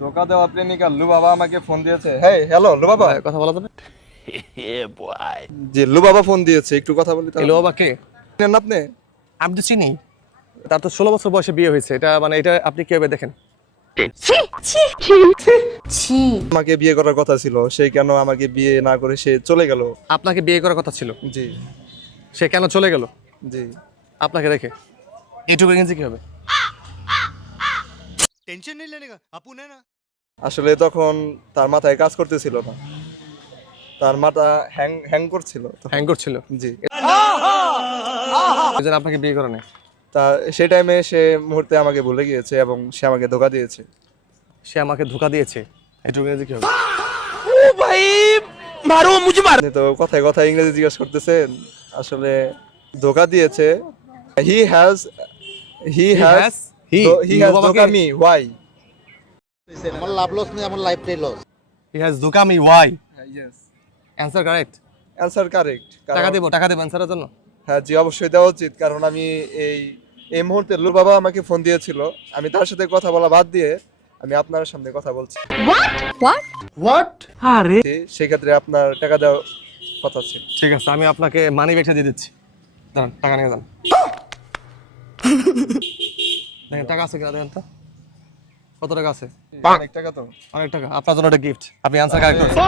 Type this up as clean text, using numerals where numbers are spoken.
ধোকা দেওয়া প্রেমিকা লুবাবা আমাকে ফোন দিয়েছে। হ্যাঁ, হ্যালো লুবাবা। কথা বলা যাবে? জি, লুবাবা ফোন দিয়েছে, একটু কথা বলি তাহলে। এলো বাবা কে? চেনেন আপনি? আমি তো চিনি। তার তো 16 বছর বয়সে বিয়ে হয়েছে। এটা মানে এটা আপনি কিভাবে দেখেন? আমাকে বিয়ে করার কথা ছিল, সে কেন আমাকে বিয়ে না করে সে চলে গেল? আপনাকে বিয়ে করার কথা ছিল, জি সে কেন চলে গেল জি। আপনাকে রেখে? এটুকু ইংরেজি কি হবে? टेंशन नहीं लेने का अपन है ना। আসলে তখন তার মাথায় কাজ করতেছিল না, তার মাথা হ্যাং হ্যাং করছিল তখন। হ্যাং করছিল, জি। এই জন্য আপনাকে বিয়ে করে নাই। তা সেই টাইমে সে মুহূর্তে আমাকে ভুলে গিয়েছে এবং সে আমাকে ধোকা দিয়েছে। সে আমাকে ধোকা দিয়েছে, এটুকু ইংরেজি কি হবে? আপনি তো কথায় কথায় ইংরেজি জিজ্ঞেস করতেছেন। আসলে ধোকা দিয়েছে। He has he has he he has ধোকা মি হোয়াই। আমার লাভ লস নেই, আমার লাইফটাই লস। he has ধোকা me why? Yes, answer correct. Answer correct. টাকা দেব অ্যানসারের জন্য। হ্যাঁ জি, অবশ্যই দেওয়া উচিত, কারণ আমি এই এই মুহূর্তে লুর বাবা আমাকে ফোন দিয়েছিল, আমি তার সাথে কথা বলা বাদ দিয়ে আমি আপনার সামনে কথা বলছি। জি, সেক্ষেত্রে আপনার টাকা দেওয়ার কথা ছিল। ঠিক আছে, আমি আপনাকে মানি ব্যাগটা দিয়ে দিচ্ছি। দাঁড়ান, টাকা নিয়ে যান। দেখেন টাকা আছে কিনা দেখেন তো। কত টাকা আছে? অনেক টাকা তো। অনেক টাকা। আপনার জন্য একটা গিফট। আপনি অ্যানসার কারেক্ট করেছেন।